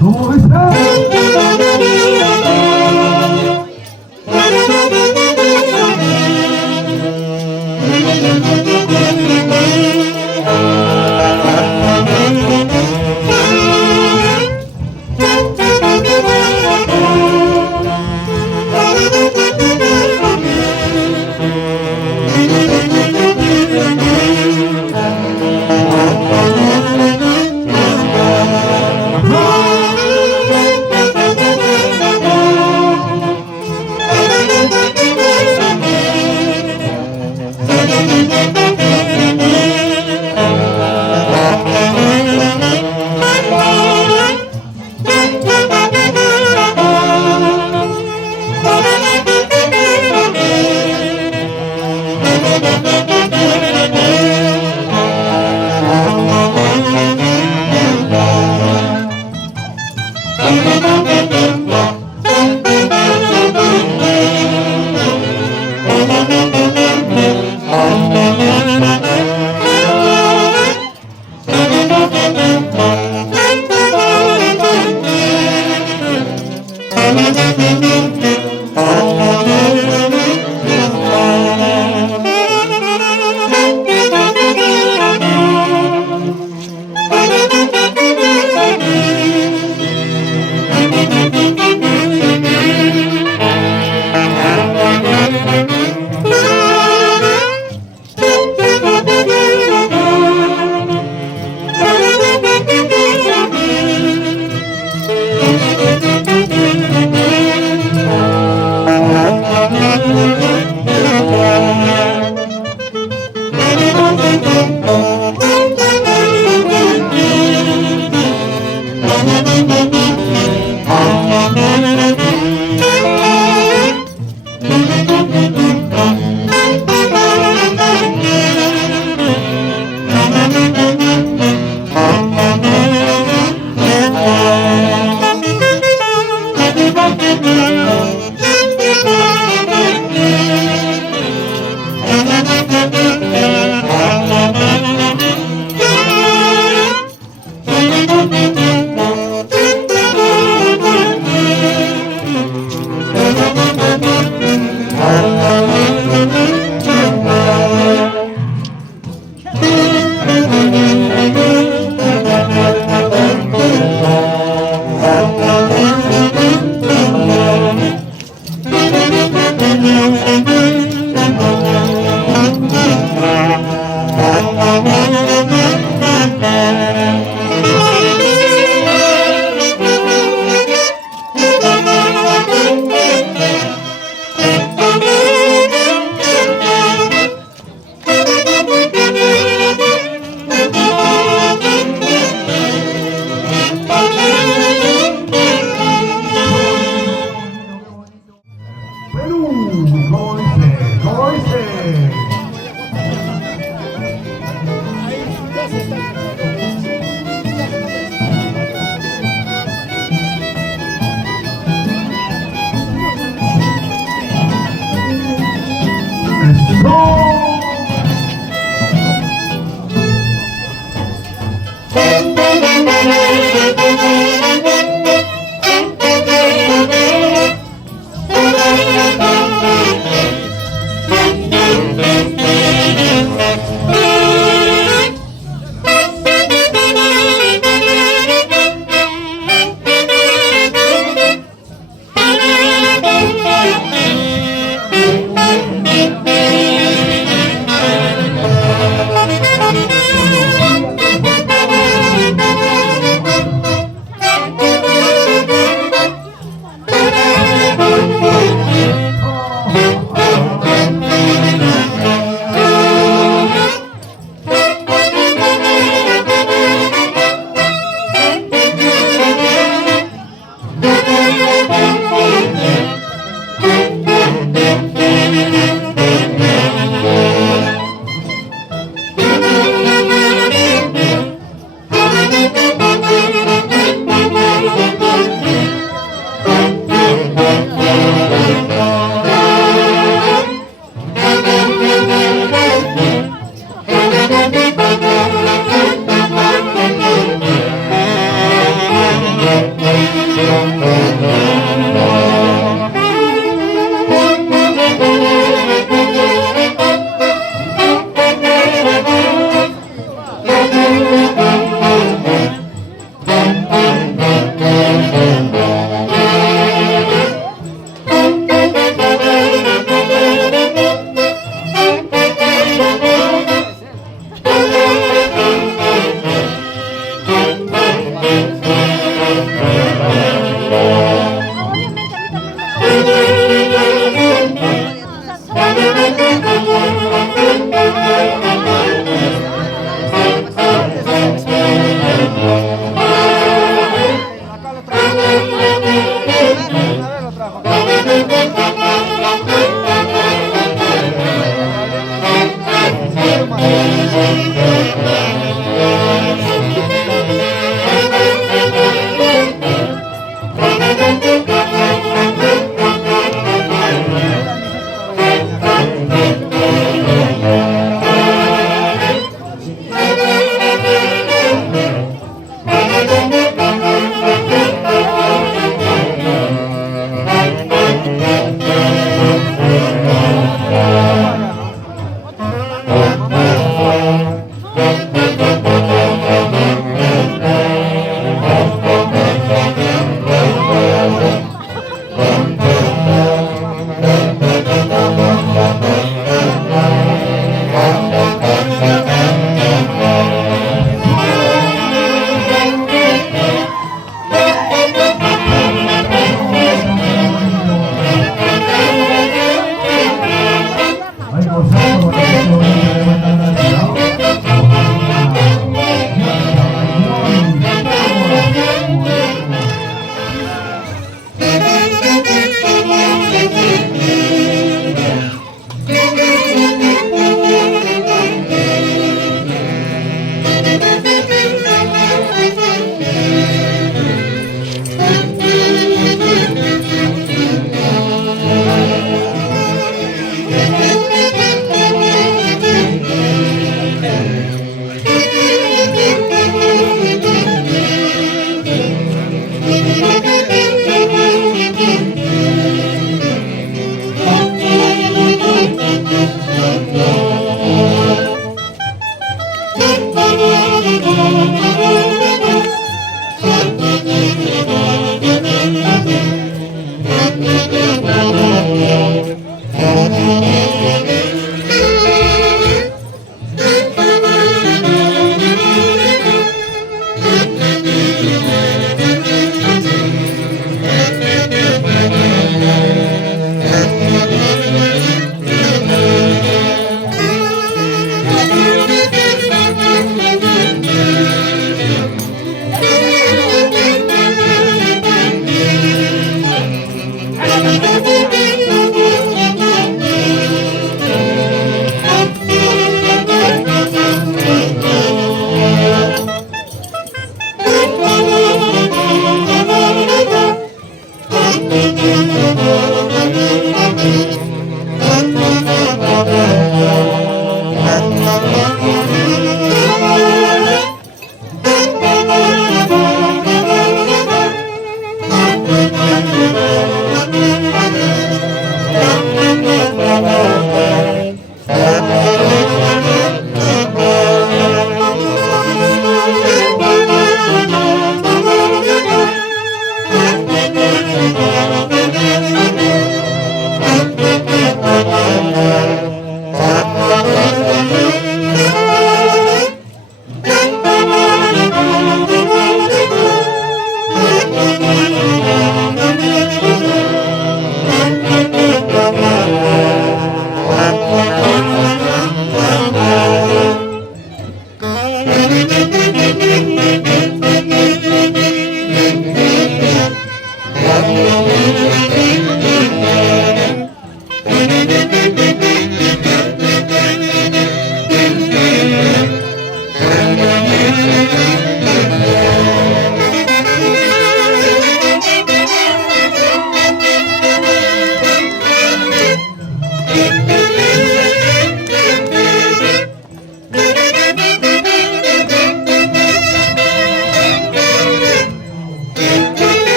¿Cómo está?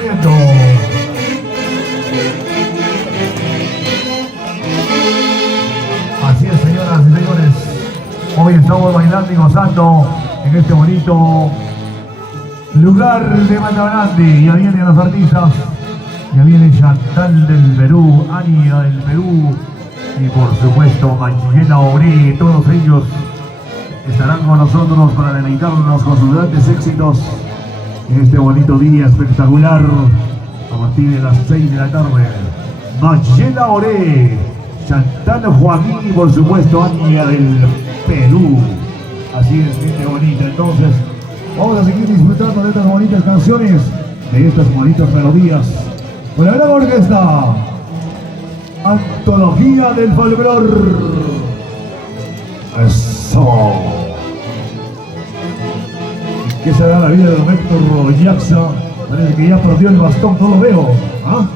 sufriendo. Así es, señoras y señores. Hoy estamos bailando y gozando en este bonito lugar de Matabrandi. Ya vienen los artistas. Ya viene Chantal del Perú, Ania del Perú y por supuesto Mayela Obré. Todos ellos estarán con nosotros para deleitarnos con sus grandes éxitos en este bonito día espectacular a partir de las 6 de la tarde. Mayela Obré, Chantal Joaquín y por supuesto Ania del Perú. Así es, gente bonita. Entonces vamos a seguir disfrutando de estas bonitas canciones, de estas bonitas melodías con la gran orquesta Antología del Folclor. Eso. ¿Qué será la vida de don Héctor Yaxa? Parece que ya perdió el bastón, no lo veo. ¿Ah?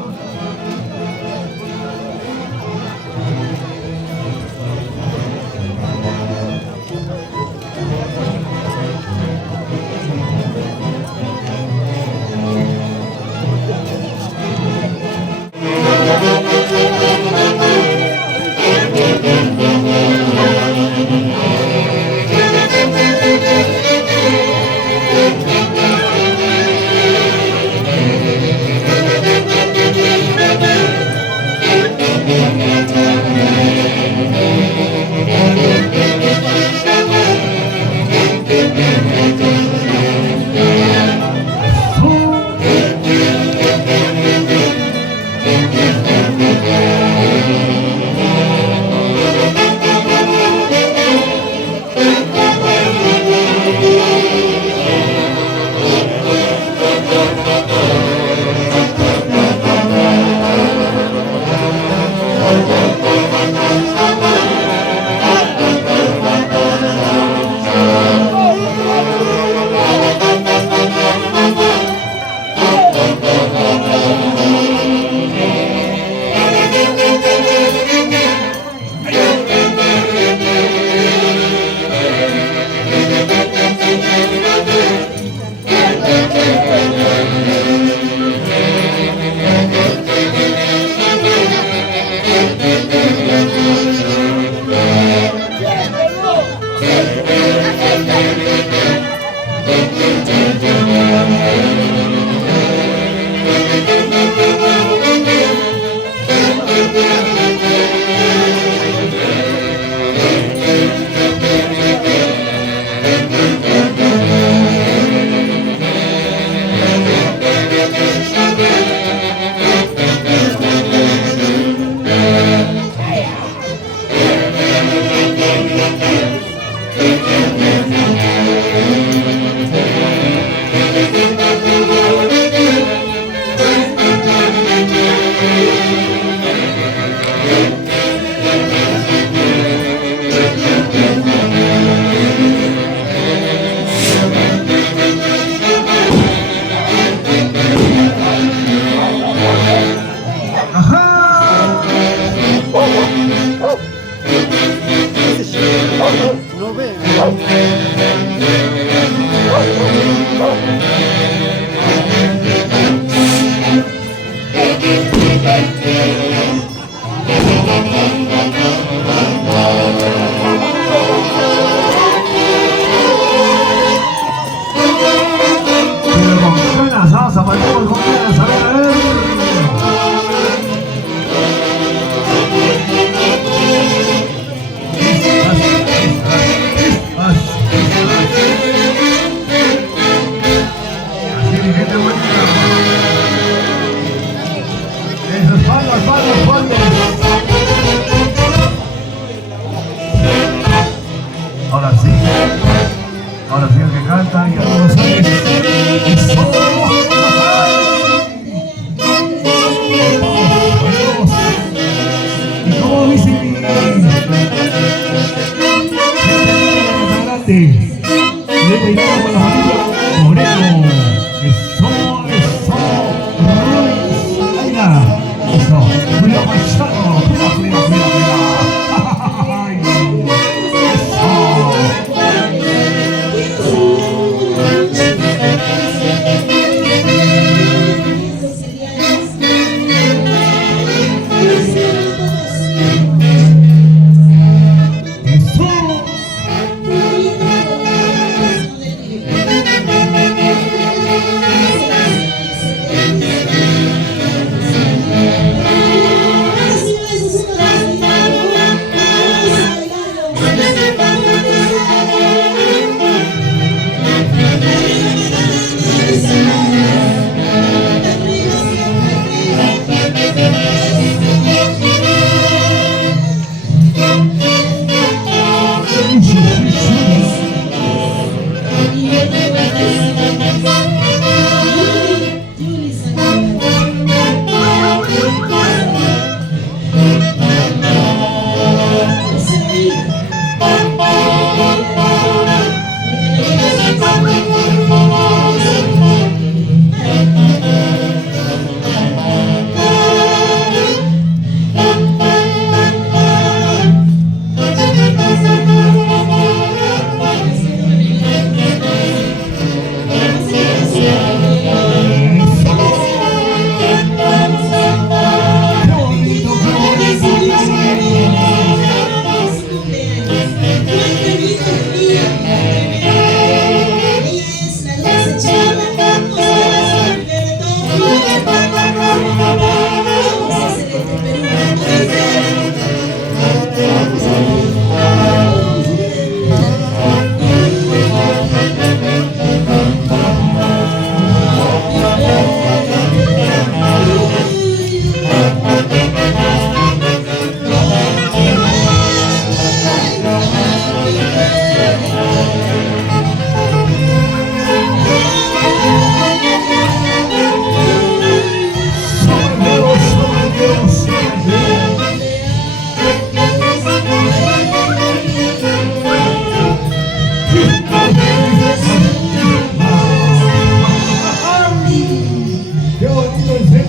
Ahora sí el que canta y algunos salen. Y como dice grande, le peinamos con la familia Moreno. Eso, Aina, eso, cuidado Machado, cuidado. Eso.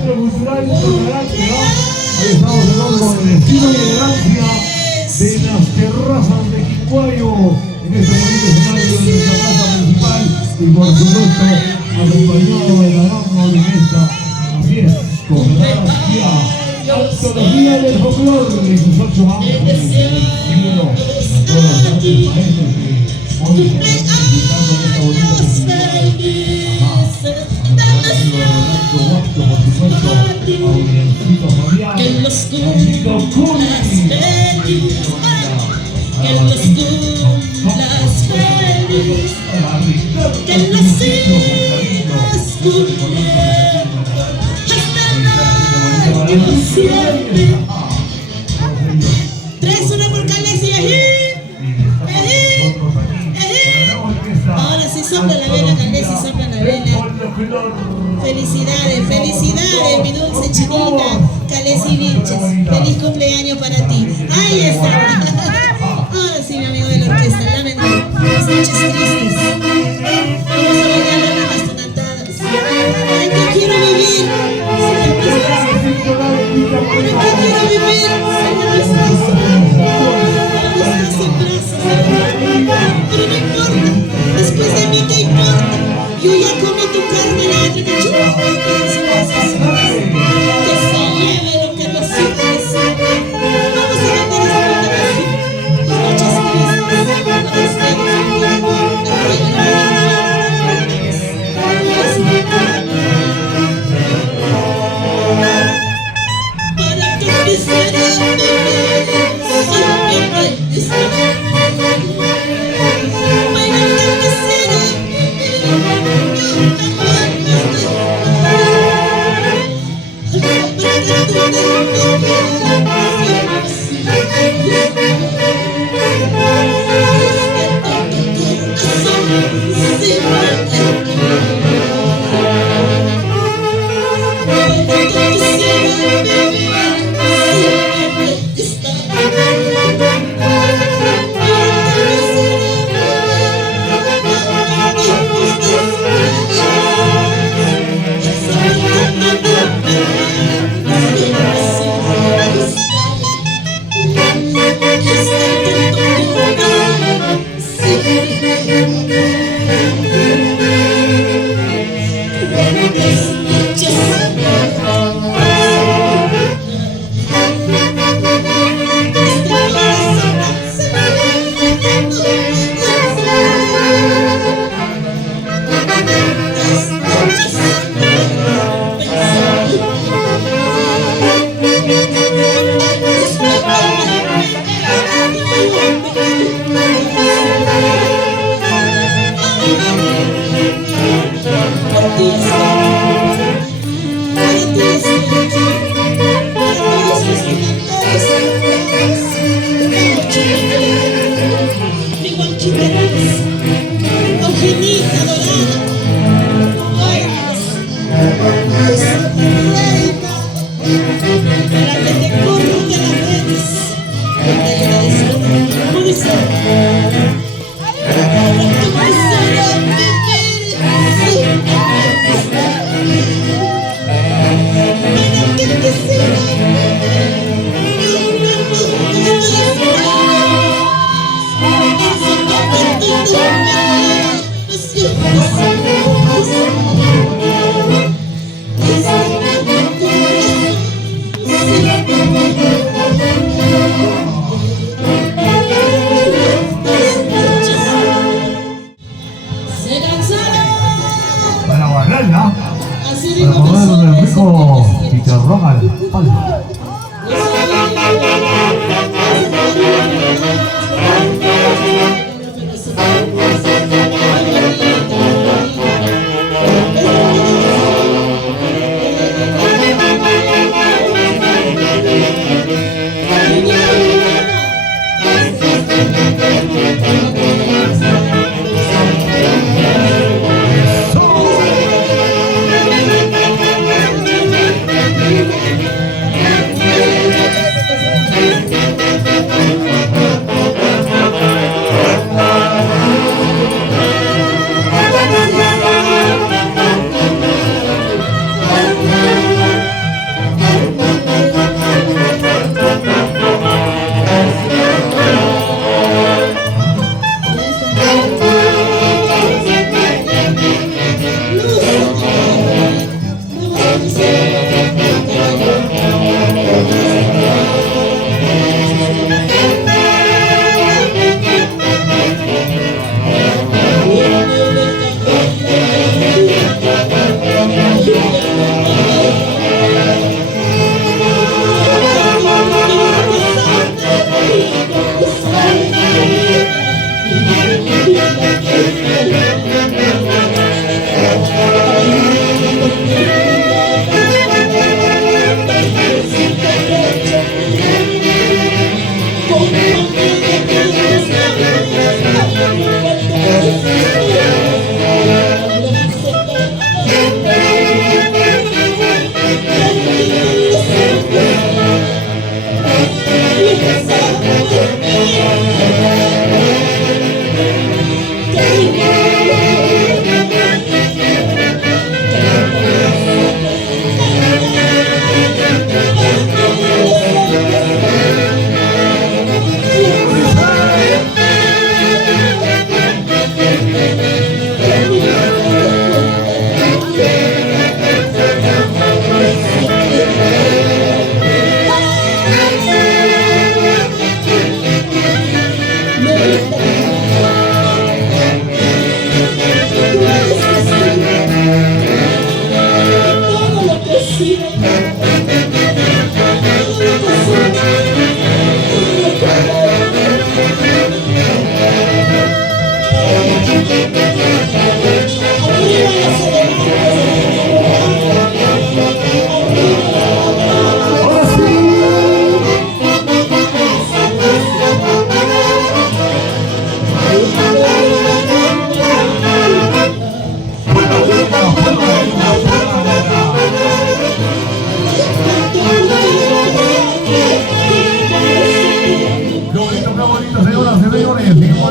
Centro Cultural Tolerante, ¿no? Ahí estamos hablando con el estilo y elegancia de las terrazas de Quinguayo en este bonito escenario de nuestra casa principal y por supuesto acompañado de la gran orquesta. Así es, con gracia, antología del folclore de sus 8 años. Primero, a todos los grandes maestros que hoy están disfrutando de esta bonita festividad. Por supuesto, Aurelcito Fabián, Aurelcito Cuni, que los cumplas feliz, que los sigas cumpliendo hasta el año siempre. 3, 1 por Carles y ahora sí sopla la vela, Carles, y sopla la vela. Felicidades, felicidades, mi dulce chinita, Carles y Vilches. Feliz cumpleaños para ti. Ahí está. Ahora sí, mi amigo de la orquesta, lamento las noches tristes. Vamos a bailar las tonantadas. ¿Para qué quiero vivir? ¿Para qué quiero vivir? Pero no importa, después de mí, ¿qué importa? Yo ya comí tu carne, la otra que chupa. Que se lleve lo que no sirve. Vamos a cantar esta noches tristes. Para que quisiera vivir, siempre estar. Para bailarla, para ponerle el rico chicharrón al palo.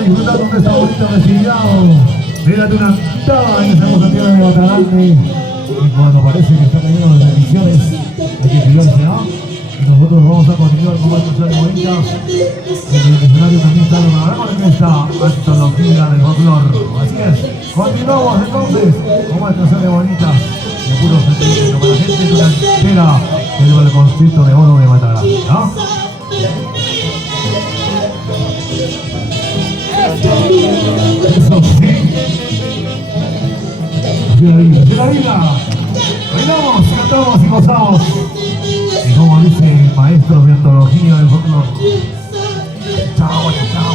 disfrutando de esta bonita festividad. Mírate una octava en esa hermosa tierra de Matagande. Y cuando parece que está cayendo las bendiciones, hay que cuidarse, ¿no? Y nosotros vamos a continuar con más canciones bonitas. En el escenario también está una gran orquesta, antología del folclor. Así es. Continuamos entonces con más canciones bonitas de puro sentimiento para la gente de una entera del balconcito de oro de Matagande, ¿no? Eso sí. De la vida. Bailamos, cantamos y gozamos. Y como dice el maestro de antología del folclor. Chao, chao.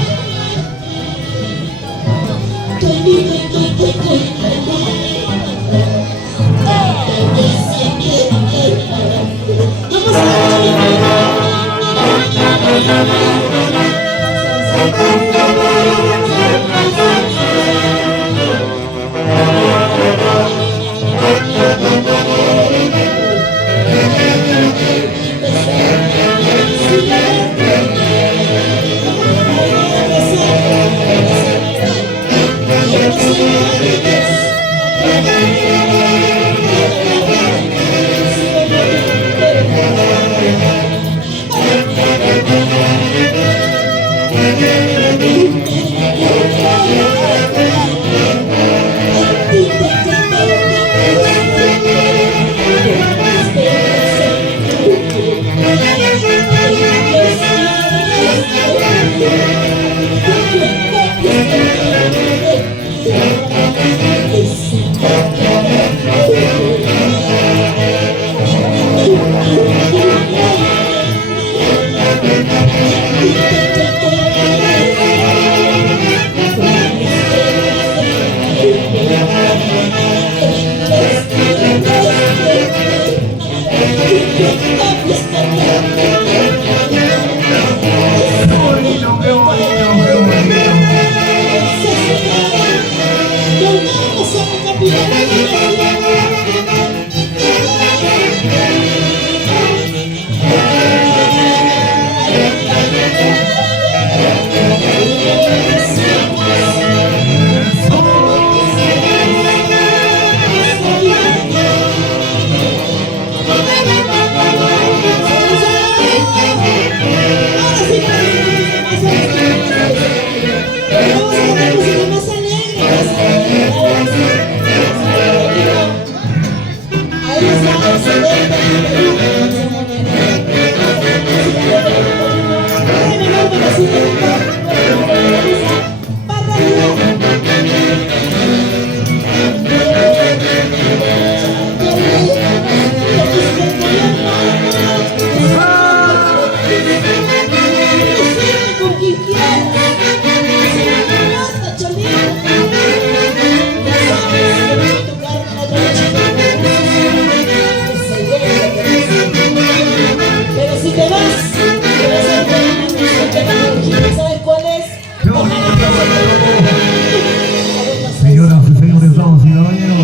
Señoras y señores, damas y caballeros,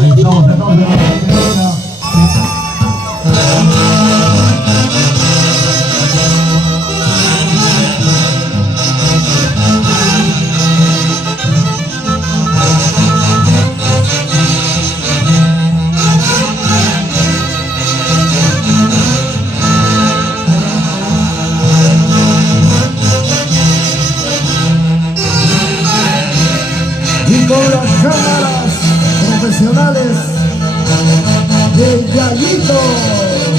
ahí estamos entonces en la primera. Y con las cámaras profesionales del Gallito.